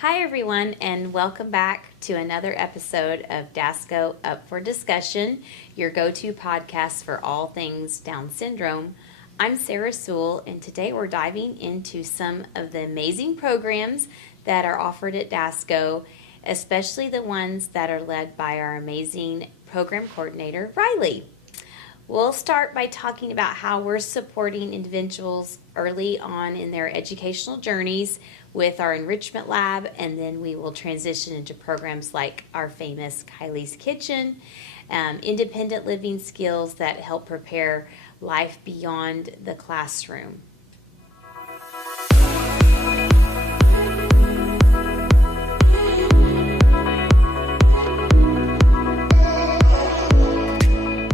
Hi, everyone, and welcome back to another episode of DSACO Up for Discussion, your go-to podcast for all things Down syndrome. I'm Sarah Sewell, and today we're diving into some of the amazing programs that are offered at DSACO, especially the ones that are led by our amazing program coordinator, Rylee. We'll start by talking about how we're supporting individuals early on in their educational journeys with our enrichment lab, and then we will transition into programs like our famous Kylie's Kitchen, independent living skills that help prepare life beyond the classroom.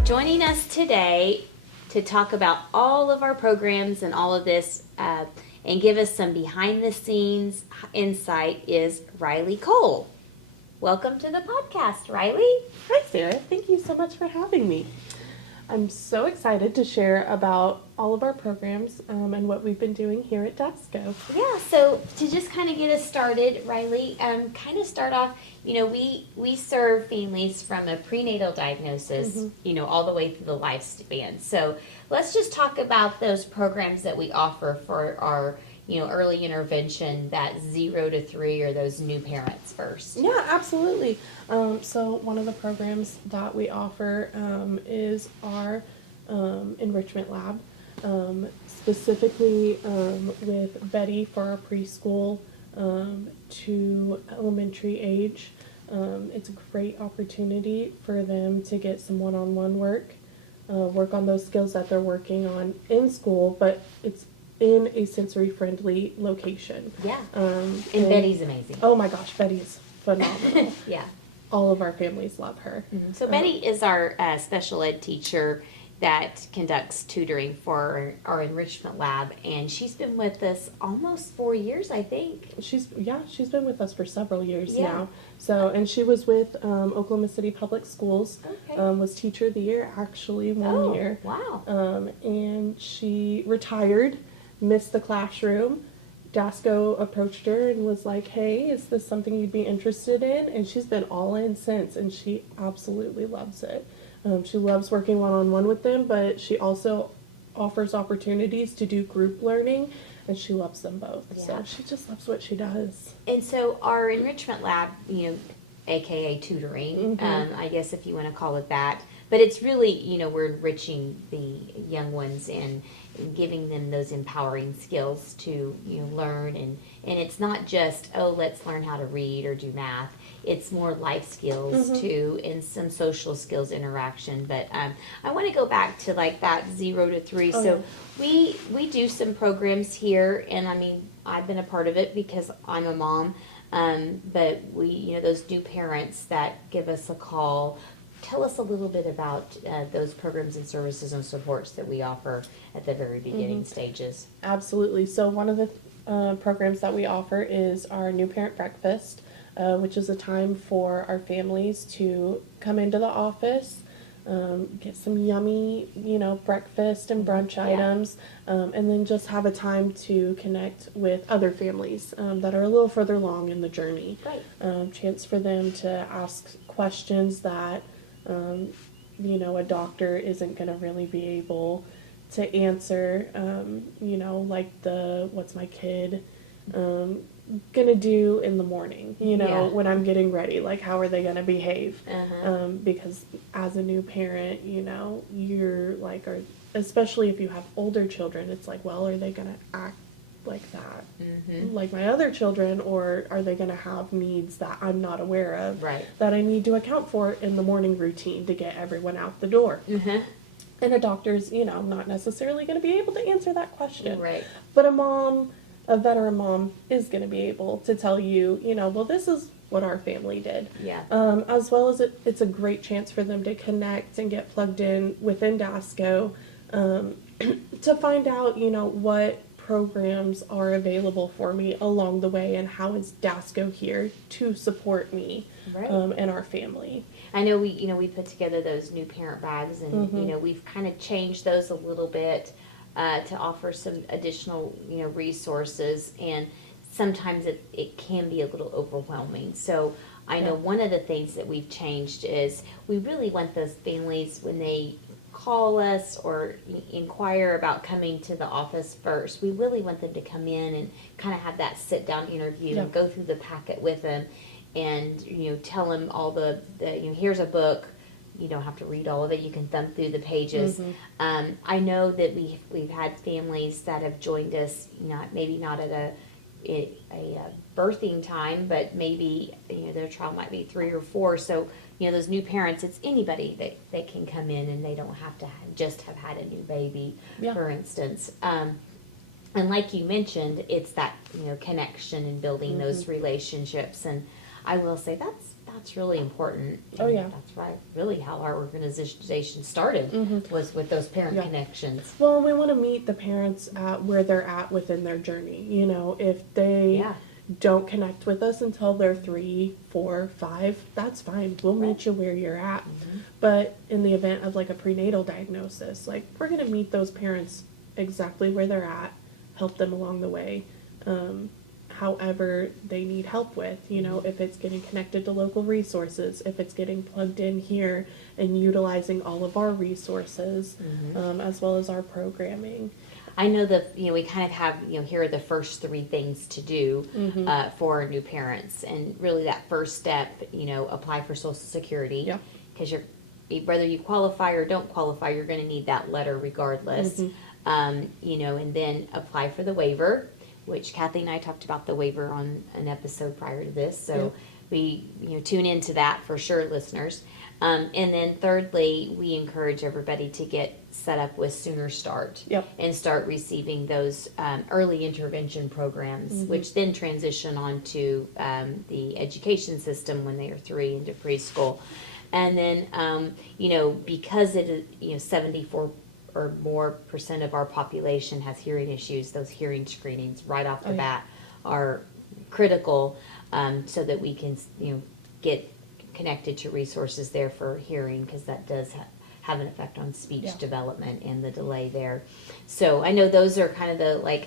Joining us today to talk about all of our programs and all of this and give us some behind the scenes insight is Rylee Cole. Welcome to the podcast, Rylee. Hi, Sarah. Thank you so much for having me. I'm so excited to share about all of our programs and what we've been doing here at DSACO. Yeah, so to just kind of get us started, Rylee, kind of start off, we serve families from a prenatal diagnosis, all the way through the lifespan. So let's just talk about those programs that we offer for our, early intervention, that 0 to 3 or those new parents first. Yeah, absolutely. So one of the programs that we offer is our enrichment lab, specifically with Betty for our preschool to elementary age. It's a great opportunity for them to get some one-on-one work on those skills that they're working on in school, but it's in a sensory-friendly location. Yeah, and Betty's amazing. Oh my gosh, Betty's phenomenal. Yeah. All of our families love her. Mm-hmm. So Betty is our special ed teacher that conducts tutoring for our enrichment lab, and she's been with us almost 4 years, I think. She's been with us for several years Yeah. now. So, and she was with Oklahoma City Public Schools. Okay. Was Teacher of the Year actually one year. Wow. And she retired, missed the classroom. DSACO approached her and was like, "Hey, is this something you'd be interested in?" And she's been all in since, and she absolutely loves it. She loves working one-on-one with them, but she also offers opportunities to do group learning, and she loves them both. Yeah. So she just loves what she does. And so our enrichment lab, AKA tutoring, I guess if you want to call it that, but it's really, we're enriching the young ones and giving them those empowering skills to learn, and it's not just let's learn how to read or do math. It's more life skills too, and some social skills interaction. But I want to go back to like that 0 to 3. So we do some programs here, and I mean I've been a part of it because I'm a mom. But we those new parents that give us a call. Tell us a little bit about those programs and services and supports that we offer at the very beginning stages. Absolutely. So one of the programs that we offer is our New Parent Breakfast, which is a time for our families to come into the office, get some yummy, breakfast and brunch items, and then just have a time to connect with other families that are a little further along in the journey. Right. Chance for them to ask questions that a doctor isn't going to really be able to answer, like what's my kid gonna do in the morning, when I'm getting ready, like how are they gonna behave? Because as a new parent, you're like, especially if you have older children, it's like, well, are they gonna act like that like my other children, or are they going to have needs that I'm not aware of, Right. that I need to account for in the morning routine to get everyone out the door? And a doctor's not necessarily going to be able to answer that question, Right. but a veteran mom is going to be able to tell you, well, this is what our family did. Yeah. As well as it's a great chance for them to connect and get plugged in within DSACO to find out, what programs are available for me along the way, and how is DSACO here to support me and our family. I know we put together those new parent bags, and we've kind of changed those a little bit to offer some additional resources, and sometimes it can be a little overwhelming. So I know Yeah. one of the things that we've changed is we really want those families, when they call us or inquire about coming to the office first, we really want them to come in and kind of have that sit down interview and Yeah. go through the packet with them, and tell them all the here's a book. You don't have to read all of it. You can thumb through the pages. I know that we've had families that have joined us, maybe not at a birthing time, but maybe their child might be 3 or 4. So those new parents, it's anybody that they can come in, and they don't have to just have had a new baby, Yeah. for instance. And like you mentioned, it's that connection and building those relationships. And I will say that's really important. Oh, yeah. That's right. Really, how our organization started was with those parent Yeah. connections. Well, we want to meet the parents at where they're at within their journey. If they Yeah. don't connect with us until they're 3, 4, 5, that's fine. We'll meet Right. you where you're at. But in the event of like a prenatal diagnosis, like we're going to meet those parents exactly where they're at, help them along the way. However they need help with, if it's getting connected to local resources, if it's getting plugged in here and utilizing all of our resources, as well as our programming. I know that we kind of have here are the first 3 things to do for new parents, and really that first step, apply for Social Security, Yeah. because whether you qualify or don't qualify, you're going to need that letter regardless. And then apply for the waiver, which Kathy and I talked about the waiver on an episode prior to this, so we tune into that for sure, listeners. And then thirdly, we encourage everybody to get set up with Sooner Start and start receiving those early intervention programs, which then transition on to the education system when they are 3 into preschool. And then, because it is, 74 or more percent of our population has hearing issues, those hearing screenings right off the bat are critical, so that we can, get connected to resources there for hearing, because that does have an effect on speech development and the delay there. So I know those are kind of the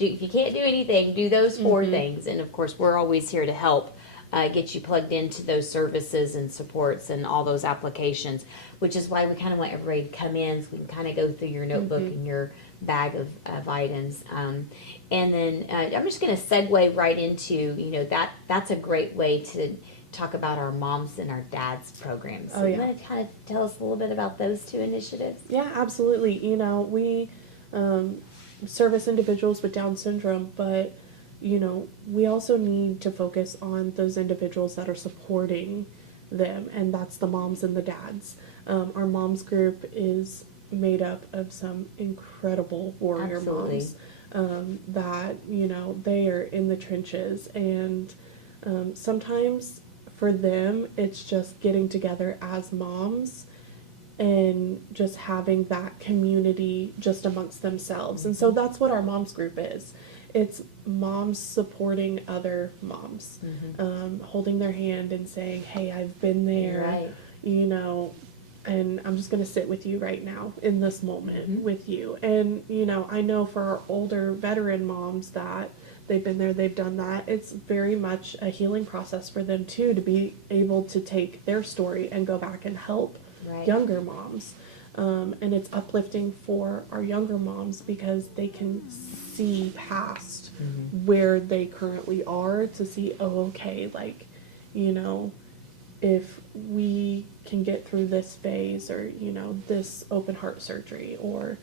if you can't do anything, do those 4 things. And of course, we're always here to help get you plugged into those services and supports and all those applications, which is why we kind of want everybody to come in so we can kind of go through your notebook and your bag of items. And then I'm just going to segue right into, that's a great way to talk about our moms and our dads programs. So you want to kind of tell us a little bit about those 2 initiatives? Yeah, absolutely. We service individuals with Down syndrome, but we also need to focus on those individuals that are supporting them, and that's the moms and the dads. Our moms group is made up of some incredible warrior moms that, they are in the trenches, and sometimes for them, it's just getting together as moms and just having that community just amongst themselves. And so that's what our moms group is. It's moms supporting other moms, holding their hand and saying, hey, I've been there, and I'm just going to sit with you right now in this moment with you. And, I know for our older veteran moms that they've been there, they've done that. It's very much a healing process for them too, to be able to take their story and go back and help younger moms. And it's uplifting for our younger moms because they can see past where they currently are to see, if we can get through this phase, or, this open heart surgery, or,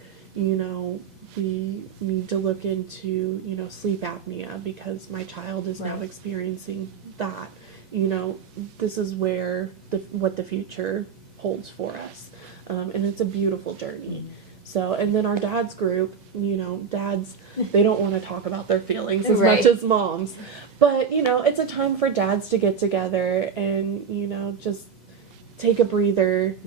we need to look into, sleep apnea because my child is now experiencing that. This is where what the future holds for us. And it's a beautiful journey. So, and then our dads group, dads, they don't want to talk about their feelings as much as moms. But, it's a time for dads to get together and, just take a breather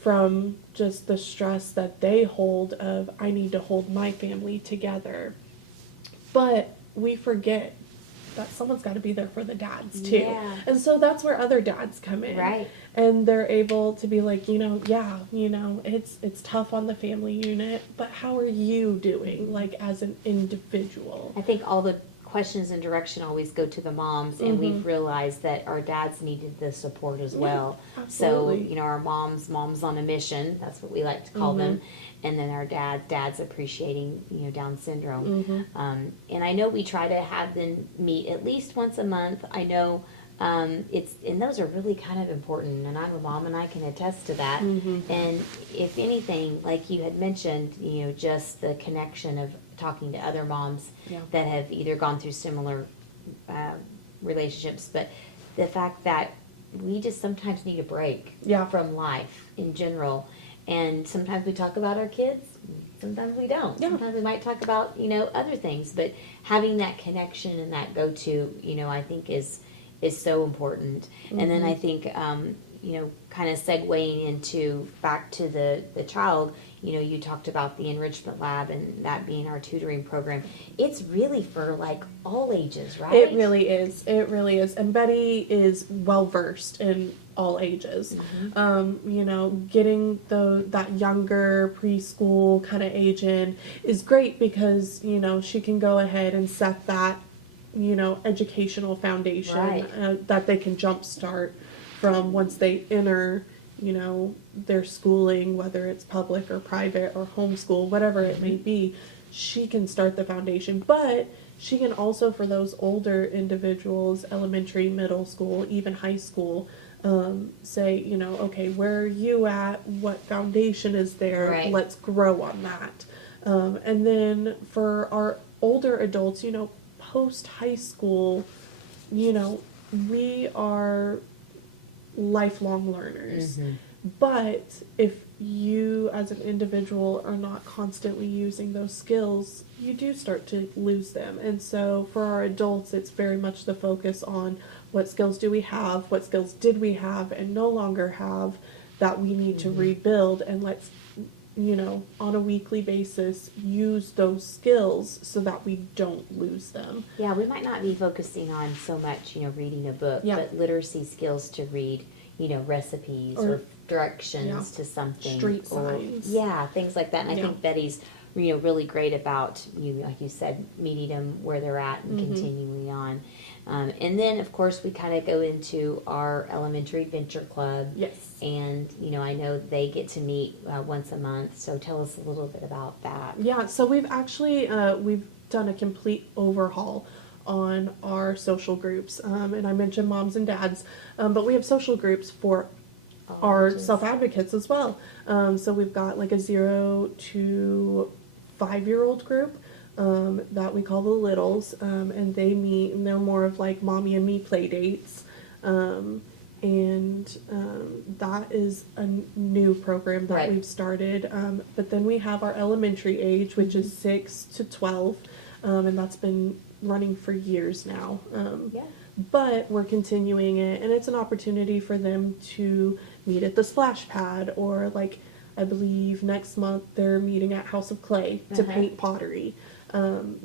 from just the stress that they hold of, I need to hold my family together. But we forget that someone's got to be there for the dads too. Yeah. And so that's where other dads come in. Right. And they're able to be like, it's tough on the family unit, but how are you doing, like, as an individual? I think all the questions and direction always go to the moms, and we've realized that our dads needed the support as well. So, absolutely. our moms on a mission, that's what we like to call them, and then our dads appreciating, Down syndrome. And I know we try to have them meet at least once a month. I know and those are really kind of important, and I'm a mom and I can attest to that. And if anything, like you had mentioned, just the connection of talking to other moms that have either gone through similar relationships, but the fact that we just sometimes need a break from life in general. And sometimes we talk about our kids, sometimes we don't. Sometimes we might talk about, other things, but having that connection and that go-to, I think is so important. And then I think, kind of segueing into back to the child, you talked about the enrichment lab and that being our tutoring program. It's really for like all ages, right? It really is. It really is. And Betty is well versed in all ages. Getting that younger preschool kind of age in is great because, she can go ahead and set that, educational foundation that they can jumpstart from once they enter, their schooling, whether it's public or private or homeschool, whatever it may be. She can start the foundation, but she can also, for those older individuals, elementary, middle school, even high school, say, okay, where are you at? What foundation is there? Right. Let's grow on that. And then for our older adults, post high school, we are lifelong learners. But if you as an individual are not constantly using those skills, you do start to lose them. And so for our adults, it's very much the focus on what skills do we have, what skills did we have and no longer have that we need to rebuild, and let's, on a weekly basis, use those skills so that we don't lose them. Yeah, we might not be focusing on so much, reading a book, but literacy skills to read, recipes or directions to something. Street signs. Things like that. And I think Betty's, really great about, like you said, meeting them where they're at and continuing on. And then, of course, we kind of go into our elementary venture club. Yes. And, I know they get to meet once a month. So tell us a little bit about that. Yeah, so we've actually, we've done a complete overhaul on our social groups. And I mentioned moms and dads, but we have social groups for our self-advocates as well. So we've got like a 0 to 5-year-old group that we call the Littles, and they meet, and they're more of like mommy and me play dates. That is a new program that we've started. But then we have our elementary age, which is 6 to 12, and that's been running for years now. But we're continuing it, and it's an opportunity for them to meet at the splash pad, or like I believe next month they're meeting at House of Clay to paint pottery.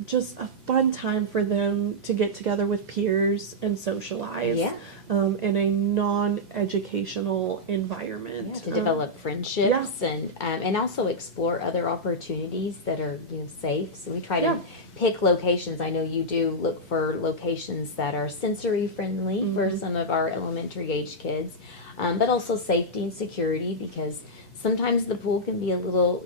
Just a fun time for them to get together with peers and socialize in a non-educational environment. To develop friendships and also explore other opportunities that are safe. So we try to pick locations. I know you do look for locations that are sensory friendly for some of our elementary age kids, but also safety and security, because sometimes the pool can be a little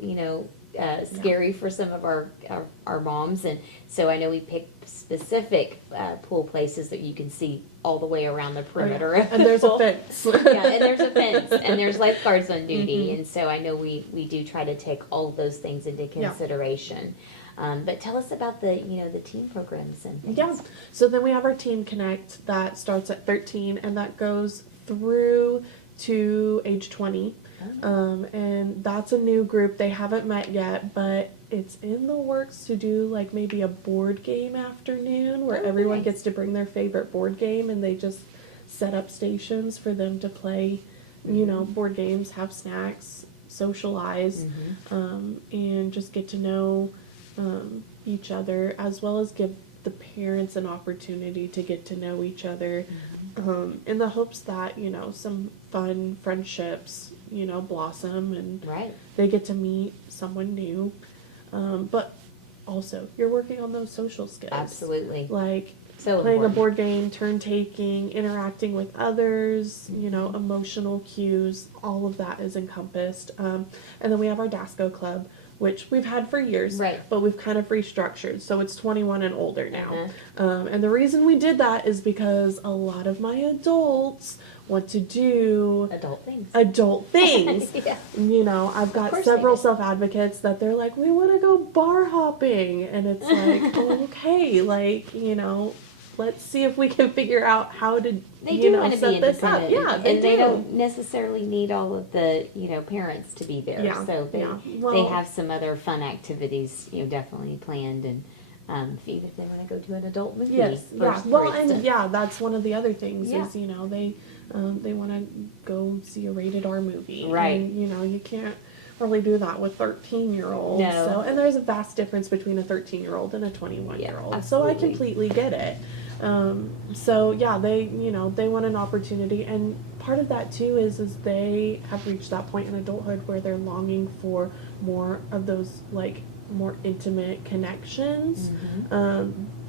scary for some of our moms, and so I know we pick specific pool places that you can see all the way around the perimeter. And there's a fence. And there's a fence, and there's lifeguards on duty, and so I know we do try to take all of those things into consideration. But tell us about the the teen programs and things. So then we have our Teen Connect that starts at 13 and that goes through to age 20. And that's a new group. They haven't met yet, but it's in the works to do like maybe a board game afternoon where everyone gets to bring their favorite board game, and they just set up stations for them to play, board games, have snacks, socialize, and just get to know each other, as well as give the parents an opportunity to get to know each other, in the hopes that, some fun friendships, blossom, and they get to meet someone new. But also you're working on those social skills. Absolutely. Like So playing important. a board game, turn taking, interacting with others, emotional cues, all of that is encompassed. And then we have our DSACO club, which we've had for years, Right. but we've kind of restructured. So it's 21 and older now. Uh-huh. And the reason we did that is because a lot of my adults want to do Adult things. adult things. Yeah. I've got course several they do. self-advocates that they're like, we want to go bar hopping. And it's like, okay, let's see if we can figure out how to, They do want to set be this up. independent. Yeah, and they don't necessarily need all of the, parents to be there. Yeah, So they, yeah. they Well- have some other fun activities, definitely planned. And even if they want to go to an adult movie. Yes, yeah. for Well, and instance. yeah, that's one of the other things Yeah. is, they want to go see a rated R movie. Right. And, you can't really do that with 13-year-olds. No. So, and there's a vast difference between a 13-year-old and a 21-year-old. Yeah, so I absolutely. completely get it. So yeah, they want an opportunity, and part of that too is they have reached that point in adulthood where they're longing for more of those more intimate connections.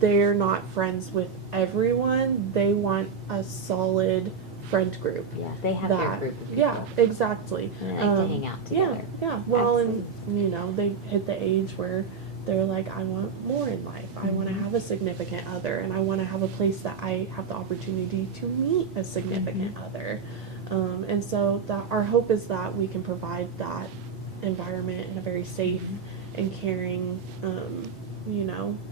They're not friends with everyone. They want a solid friend group. Yeah, they have their group of people. Yeah, exactly. And they like to hang out together. Yeah. Well, Absolutely. and they hit the age where they're like, I want more in life. I want to have a significant other, and I want to have a place that I have the opportunity to meet a significant other. And so that our hope is that we can provide that environment in a very safe and caring,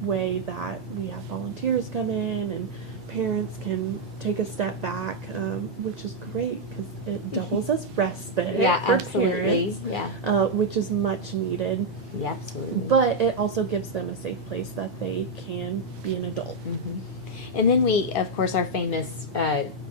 way that we have volunteers come in and parents can take a step back, which is great because it doubles as respite Yeah, for absolutely. parents, Yeah. which is much needed. Yeah, absolutely. But it also gives them a safe place that they can be an adult. And then we, of course, our famous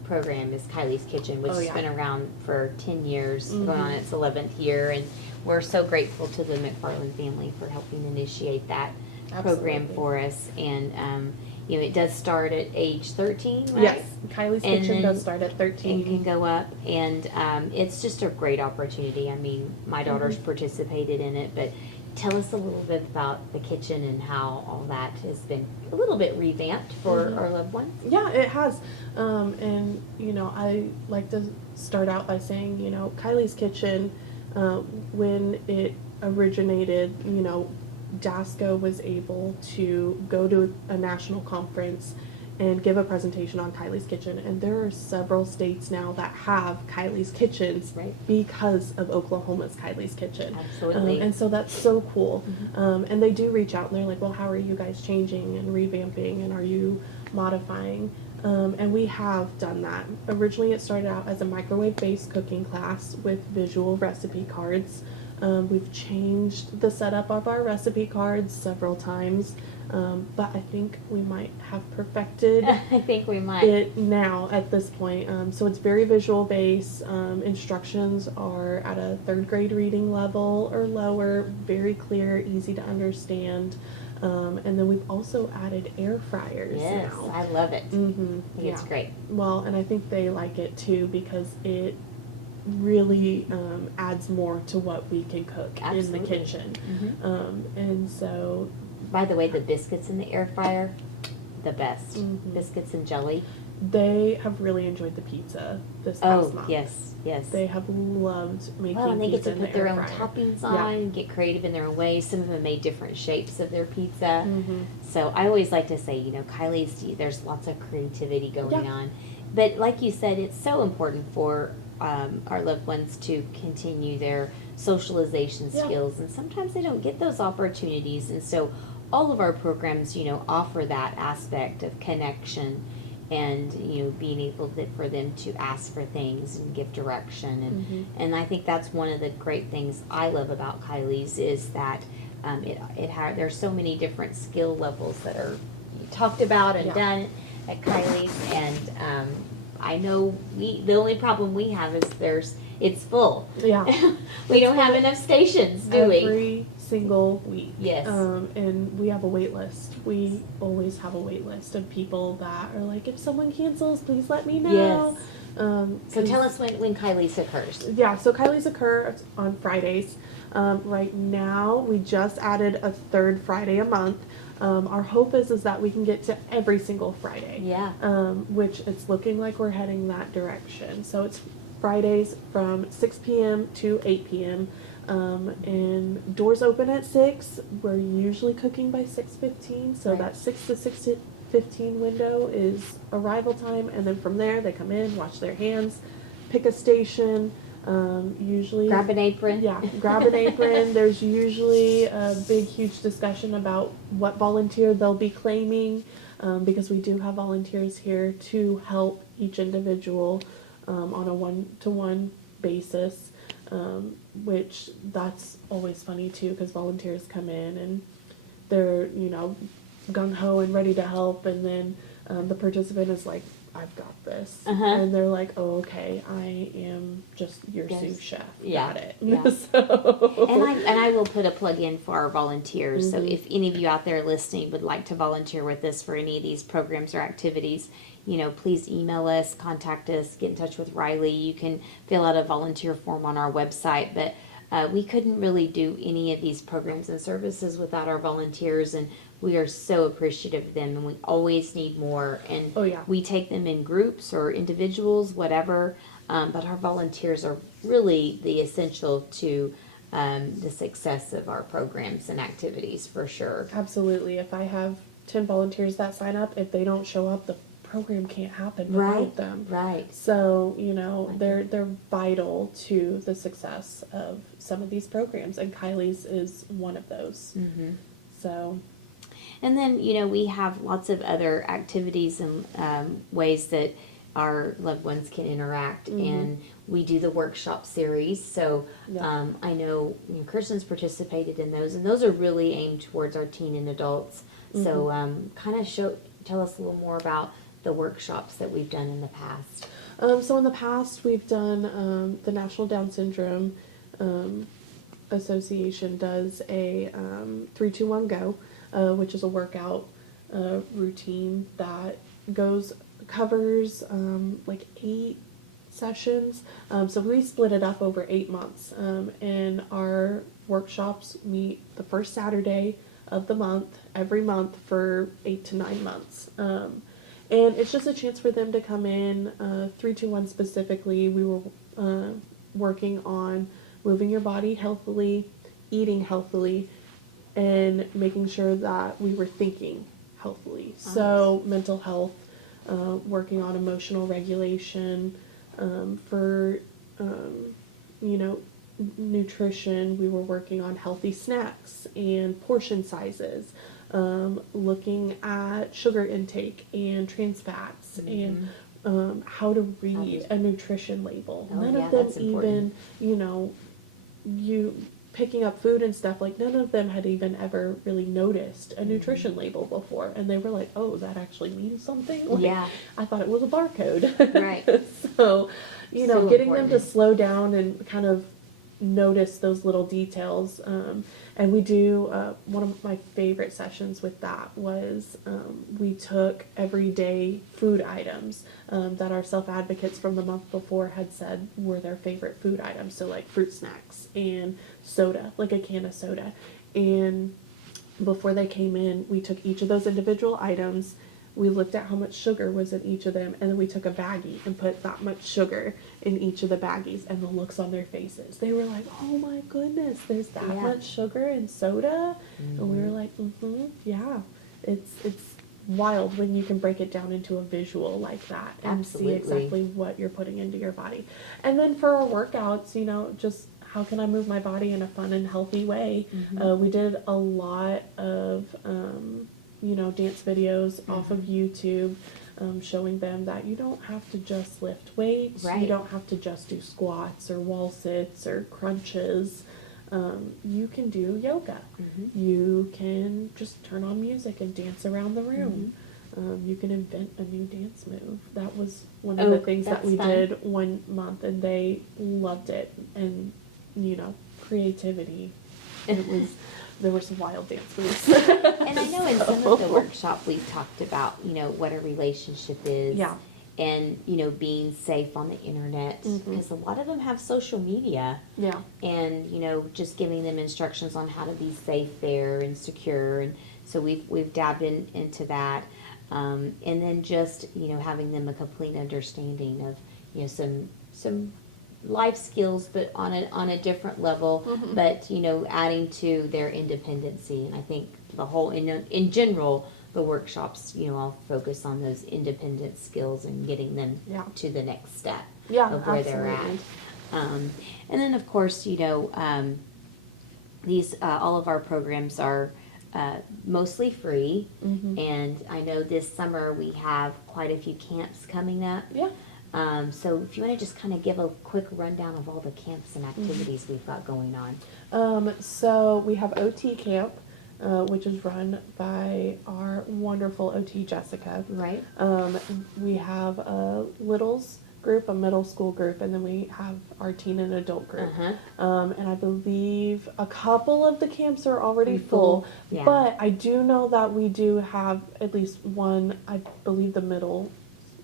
program is Kylie's Kitchen, which Oh, has yeah. been around for 10 years, going on its 11th year. And we're so grateful to the McFarland family for helping initiate that program Absolutely. for us. And, it does start at age 13, right? Yes, Kylie's And Kitchen then does start at It 13. can go up, and it's just a great opportunity. I mean, my daughter's participated in it, but tell us a little bit about the kitchen and how all that has been a little bit revamped for our loved ones. Yeah, it has. And, I like to start out by saying, Kylie's Kitchen, when it originated, DSACO was able to go to a national conference and give a presentation on Kylie's Kitchen. And there are several states now that have Kylie's Kitchens Right. because of Oklahoma's Kylie's Kitchen. Absolutely. And so that's so cool. And they do reach out and they're like, well, how are you guys changing and revamping, and are you modifying? And we have done that. Originally it started out as a microwave-based cooking class with visual recipe cards. We've changed the setup of our recipe cards several times, but I think we might have perfected I think we might. it now at this point. So it's very visual based. Instructions are at a 3rd grade reading level or lower, very clear, easy to understand. And then we've also added air fryers Yes, now. I love it. Mm-hmm. I think it's great. Well, and I think they like it too because it really adds more to what we can cook in the Absolutely. kitchen. And so, By the way, the biscuits in the air fryer, the best. Mhm. Biscuits and jelly. they have really enjoyed the pizza this past Oh, month. yes, yes. They have loved making Well, and they get pizza to in the put their air own fryer. toppings Yeah. on and get creative in their own ways. Some of them made different shapes of their pizza. Mhm. So I always like to say, Kylie's, there's lots of creativity going Yeah. on. But like you said, it's so important for our loved ones to continue their socialization Yeah. skills. And sometimes they don't get those opportunities. And so all of our programs, offer that aspect of connection and, being able for them to ask for things and give direction. And, and I think that's one of the great things I love about Kylie's is that there's so many different skill levels that are talked about and Yeah. done at Kylie's. And I know the only problem we have is it's full. Yeah. We don't have enough stations, do we? Every single week. Yes. And we have a wait list. We always have a wait list of people that are like, if someone cancels, please let me know. Yes. So tell us when Kylie's occurs. Yeah, so Kylie's occur on Fridays. Right now, we just added a third Friday a month. Our hope is that we can get to every single Friday. Yeah. Which it's looking like we're heading that direction. So it's Fridays from 6 p.m. to 8 p.m. And doors open at 6. We're usually cooking by 6:15. So Right. that 6 to 6:15 window is arrival time. And then from there, they come in, wash their hands, pick a station. Usually Grab an apron. yeah, grab an apron. There's usually a big, huge discussion about what volunteer they'll be claiming, because we do have volunteers here to help each individual on a one-to-one basis, which that's always funny too, because volunteers come in and they're, gung-ho and ready to help, and then the participant is like, I've got this. Uh-huh. And they're like, oh, okay, I am just your Yes. sous chef. Yeah. Got it. Yeah. So. And I will put a plug in for our volunteers. So Mhm. if any of you out there listening would like to volunteer with us for any of these programs or activities, please email us, contact us, get in touch with Rylee. You can fill out a volunteer form on our website. But we couldn't really do any of these programs and services without our volunteers, and we are so appreciative of them, and we always need more. And Oh, yeah. we take them in groups or individuals, whatever. But our volunteers are really the essential to the success of our programs and activities, for sure. Absolutely. If I have 10 volunteers that sign up, if they don't show up, the program can't happen Right. without them. Right. So, they're vital to the success of some of these programs, and Kylie's is one of those. Mm-hmm. So, And then, we have lots of other activities and ways that our loved ones can interact. Mhm. And we do the workshop series. So Yeah. I know Kirsten's participated in those, and those are really aimed towards our teen and adults. So tell us a little more about the workshops that we've done in the past. so in the past, we've done the National Down Syndrome Association does a 3-2-1 go, which is a workout routine that covers like 8 sessions. So we split it up over 8 months, and our workshops meet the first Saturday of the month every month for 8 to 9 months. And it's just a chance for them to come in. 3-2-1 specifically, we were working on moving your body healthily, eating healthily, and making sure that we were thinking healthily. So mental health, working on emotional regulation, for nutrition, we were working on healthy snacks and portion sizes, looking at sugar intake and trans fats, and how to read a nutrition label. Oh, None yeah, of them that's even, important. you picking up food and stuff, like none of them had even ever really noticed a nutrition label before, and they were like, oh, that actually means something? Like, Yeah. I thought it was a barcode. Right. So, So getting them to important. slow down and kind of notice those little details. And we do, one of my favorite sessions with that was we took everyday food items that our self-advocates from the month before had said were their favorite food items. So like fruit snacks and soda, like a can of soda. And before they came in, we took each of those individual items, we looked at how much sugar was in each of them, and then we took a baggie and put that much sugar in each of the baggies, and the looks on their faces. They were like, oh my goodness, there's that Yeah. much sugar in soda? And we were like, yeah. It's wild when you can break it down into a visual like that and Absolutely. see exactly what you're putting into your body. And then for our workouts, just how can I move my body in a fun and healthy way? We did a lot of dance videos off of YouTube, showing them that you don't have to just lift weights, Right. you don't have to just do squats or wall sits or crunches. You can do yoga. You can just turn on music and dance around the room. You can invent a new dance move. That was one of the things that that's we fun. did one month, and they loved it. And creativity. There were some wild dance moves. And I know in some of the workshop we've talked about, what a relationship is. Yeah. and, being safe on the internet, because a lot of them have social media. Yeah. And, just giving them instructions on how to be safe there and secure. And so we've dabbed into that. And then just, having them a complete understanding of, some life skills, but on a different level, but, adding to their independency. And I think the whole, in general, the workshops, all focus on those independent skills and getting them to the next step of where they're at. And then, of course, these all of our programs are mostly free. And I know this summer we have quite a few camps coming up. Yeah. So if you want to just kind of give a quick rundown of all the camps and activities we've got going on. So we have OT camp, which is run by our wonderful OT Jessica. Right. We have a littles group, a middle school group, and then we have our teen and adult group. And I believe a couple of the camps are already full, but I do know that we do have at least one. I believe the middle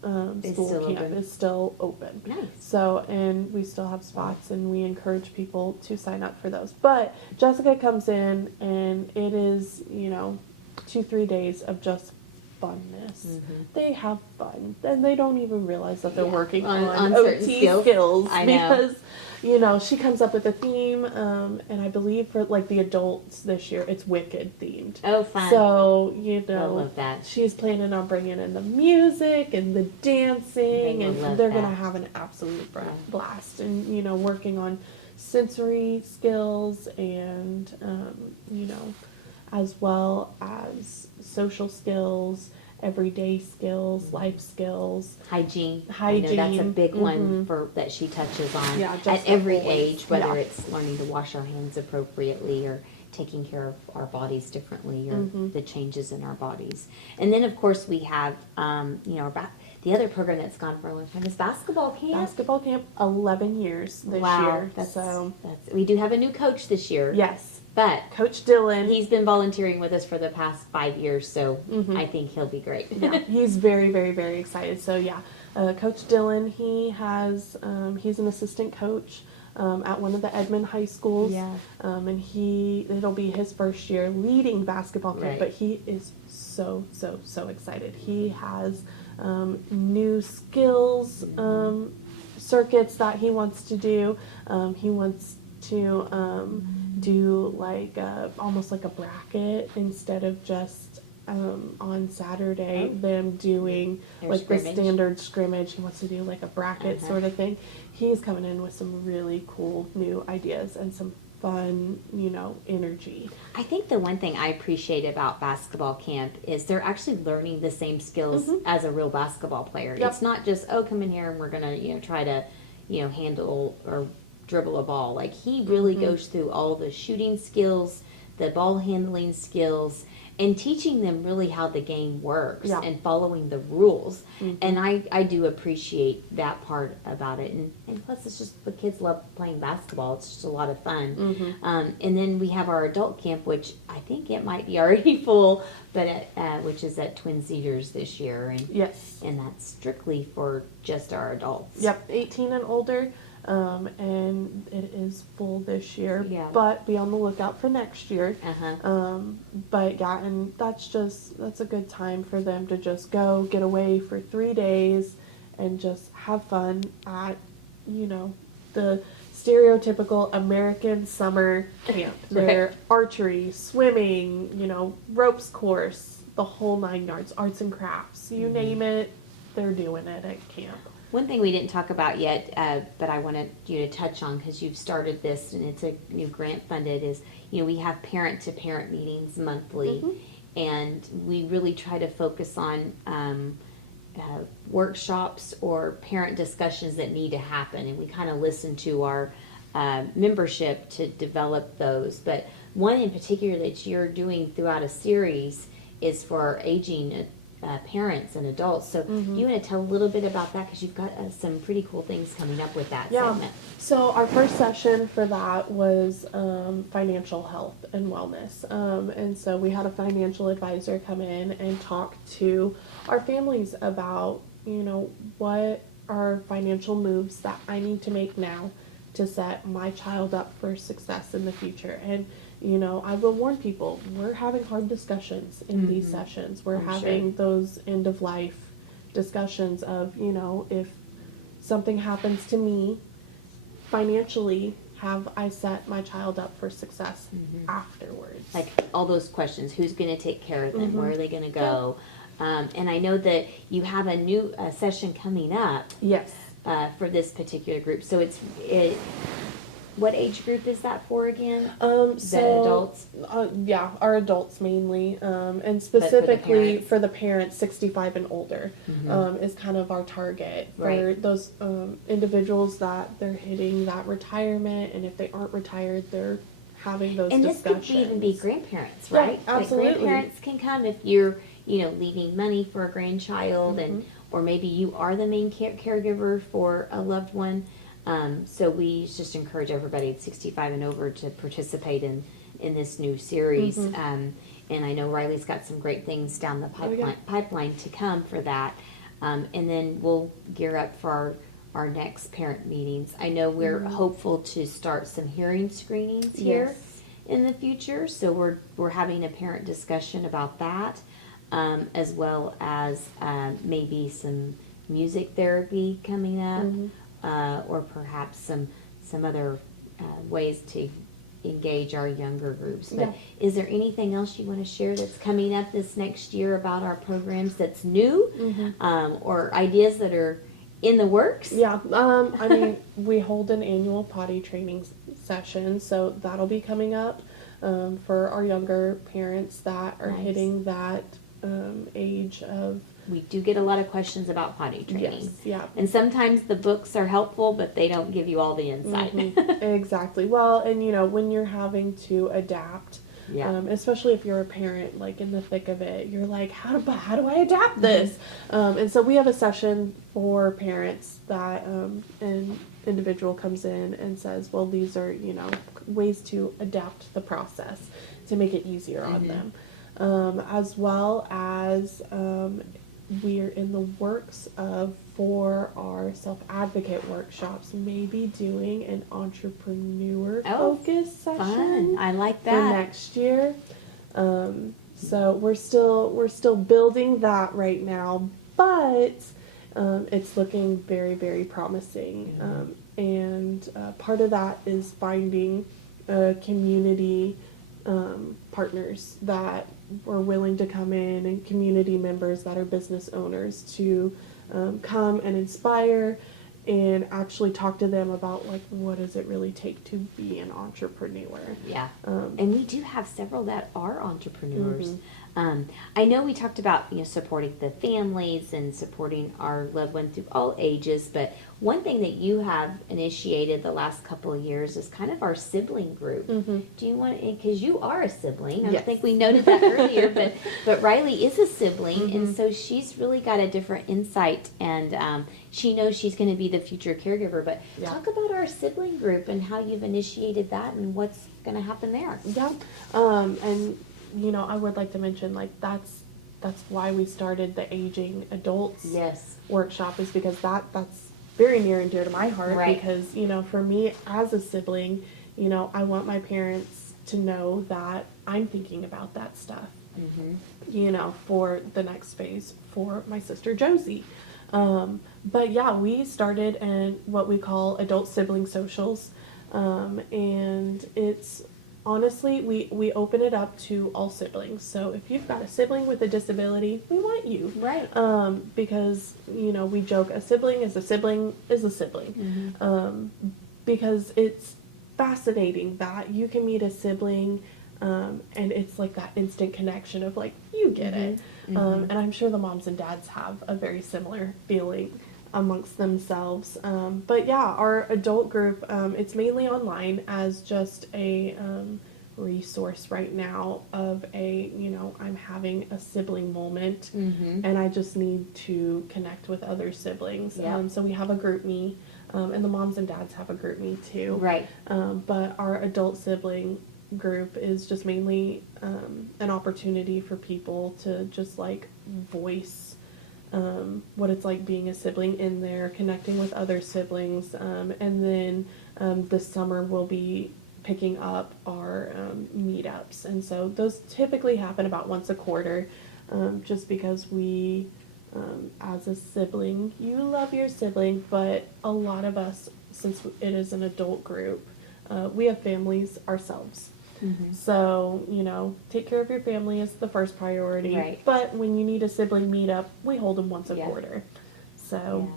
school camp is still open. Nice. So, and we still have spots, and we encourage people to sign up for those. But Jessica comes in, and it is, 2-3 days of just funness. They have fun, and they don't even realize that they're working on OT skills I know. Because, she comes up with a theme, and I believe for like the adults this year, it's Wicked themed. Oh, fun. So, I love that. she's planning on bringing in the music and the dancing, and they're going to have an absolute blast. And, working on sensory skills and, as well as social skills, everyday skills, life skills. Hygiene. I know that's a big one that she touches on at every age, whether it's learning to wash our hands appropriately or taking care of our bodies differently or the changes in our bodies. And then, of course, we have, the other program that's gone for a long time is basketball camp. Basketball camp, 11 years this year. We do have a new coach this year. Yes. But Coach Dylan, he's been volunteering with us for the past 5 years, so I think he'll be great. He's very, very, very excited. So Coach Dylan, he's an assistant coach at one of the Edmond high schools. And it'll be his first year leading basketball camp, but he is so, so, so excited. He has new skills, circuits that he wants to do. He wants to do like almost like a bracket instead of just on Saturday them doing like the standard scrimmage. He wants to do like a bracket sort of thing. He's coming in with some really cool new ideas and some fun, energy. I think the one thing I appreciate about basketball camp is they're actually learning the same skills as a real basketball player. It's not just, come in here and we're going to, try to, handle or dribble a ball. Like, he really goes through all the shooting skills, the ball handling skills, and teaching them really how the game works and following the rules. And I do appreciate that part about it. And plus, it's just, the kids love playing basketball. It's just a lot of fun. And then we have our adult camp, which I think it might be already full, but which is at Twin Cedars this year. And and that's strictly for just our adults. 18 and older. And it is full this year, but be on the lookout for next year. But and that's a good time for them to just go get away for 3 days and just have fun at, the stereotypical American summer camp. Their archery, swimming, ropes course, the whole 9 yards, arts and crafts, you name it, they're doing it at camp. One thing we didn't talk about yet, but I wanted you to touch on because you've started this and it's a new grant funded, is, we have parent-to-parent meetings monthly, and we really try to focus on workshops or parent discussions that need to happen, and we kind of listen to our membership to develop those. But one in particular that you're doing throughout a series is for our aging parents and adults. So you want to tell a little bit about that, because you've got some pretty cool things coming up with that segment. So our first session for that was financial health and wellness. And so we had a financial advisor come in and talk to our families about what are financial moves that I need to make now to set my child up for success in the future. And I will warn people, we're having hard discussions in these sessions. We're having those end of life discussions of, if something happens to me financially, have I set my child up for success afterwards? Like all those questions, who's going to take care of them? Where are they going to go? And I know that you have a new session coming up. Yes. For this particular group. So what age group is that for again? Is that adults? Yeah, our adults mainly, and specifically for the parents 65 and older is kind of our target for those individuals that they're hitting that retirement, and if they aren't retired, they're having those discussions. And this could even be grandparents, right? Yeah, absolutely. Like grandparents can come if you're, leaving money for a grandchild, and or maybe you are the main caregiver for a loved one. So we just encourage everybody at 65 and over to participate in this new series. And I know Rylee's got some great things down the pipeline to come for that. And then we'll gear up for our next parent meetings. I know we're hopeful to start some hearing screenings here in the future. So we're having a parent discussion about that, as well as maybe some music therapy coming up, or perhaps some other ways to engage our younger groups. But is there anything else you want to share that's coming up this next year about our programs that's new, or ideas that are in the works? Yeah, I mean, we hold an annual potty training session, so that'll be coming up for our younger parents that are hitting that age of. We do get a lot of questions about potty training. Yes, yeah. And sometimes the books are helpful, but they don't give you all the insight. Exactly. Well, and when you're having to adapt, especially if you're a parent, like in the thick of it, you're like, how do I adapt this? And so we have a session for parents that an individual comes in and says, well, these are, ways to adapt the process to make it easier on them. As well as we're in the works of, for our self-advocate workshops, maybe doing an entrepreneur focus session. Fun. I like that. For next year. So we're still building that right now, but it's looking very, very promising. And part of that is finding community partners that were willing to come in, and community members that are business owners to come and inspire and actually talk to them about, like, what does it really take to be an entrepreneur. And we do have several that are entrepreneurs. I know we talked about supporting the families and supporting our loved ones through all ages, but one thing that you have initiated the last couple of years is kind of our sibling group. Do you want, because you are a sibling, I don't think we noted that earlier, but Rylee is a sibling, and so she's really got a different insight, and she knows she's going to be the future caregiver. But talk about our sibling group and how you've initiated that and what's going to happen there. And I would like to mention, like, that's why we started the aging adults workshop, is because that's very near and dear to my heart. Because for me as a sibling, I want my parents to know that I'm thinking about that stuff. For the next phase for my sister Josie. But we started in what we call adult sibling socials, and it's honestly, we open it up to all siblings. So if you've got a sibling with a disability, we want you. Because, we joke, a sibling is a sibling is a sibling. Because it's fascinating that you can meet a sibling, and it's like that instant connection of, like, you get it. And I'm sure the moms and dads have a very similar feeling amongst themselves. But our adult group, it's mainly online as just a resource right now of I'm having a sibling moment, and I just need to connect with other siblings. So we have a group me, and the moms and dads have a group me too. But our adult sibling group is just mainly an opportunity for people to just, like, voice what it's like being a sibling in there, connecting with other siblings, and then this summer we'll be picking up our meetups, and so those typically happen about once a quarter, just because we, as a sibling, you love your sibling, but a lot of us, since it is an adult group, we have families ourselves. Mm-hmm. So, take care of your family is the first priority. Right. But when you need a sibling meetup, we hold them once a Yeah. quarter. So, Yeah.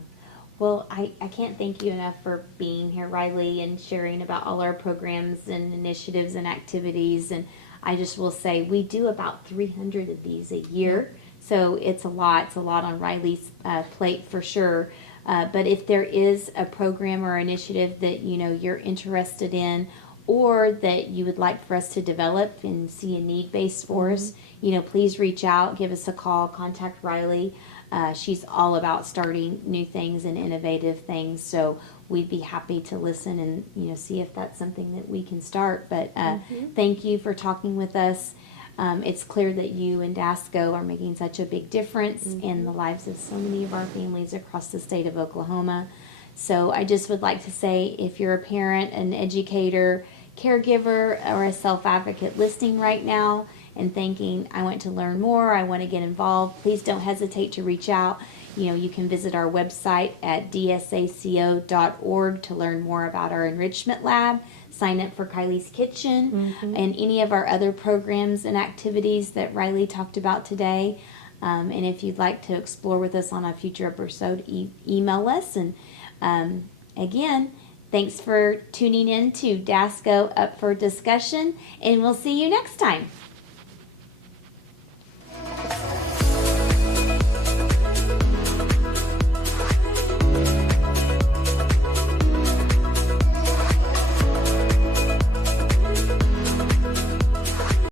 Well, I can't thank you enough for being here, Rylee, and sharing about all our programs and initiatives and activities. And I just will say we do about 300 of these a year. So it's a lot. It's a lot on Rylee's plate for sure. But if there is a program or initiative that you're interested in, or that you would like for us to develop and see a need base for us, please reach out, give us a call, contact Rylee. She's all about starting new things and innovative things, so we'd be happy to listen and see if that's something that we can start. But thank you for talking with us. It's clear that you and DSACO are making such a big difference in the lives of so many of our families across the state of Oklahoma. So I just would like to say, if you're a parent, an educator, caregiver, or a self-advocate listening right now and thinking, I want to learn more, I want to get involved, please don't hesitate to reach out. You can visit our website at DSACO.org to learn more about our enrichment lab, sign up for Kylie's Kitchen, and any of our other programs and activities that Rylee talked about today. And if you'd like to explore with us on a future episode, email us. And again, thanks for tuning in to DSACO Up for Discussion, and we'll see you next time.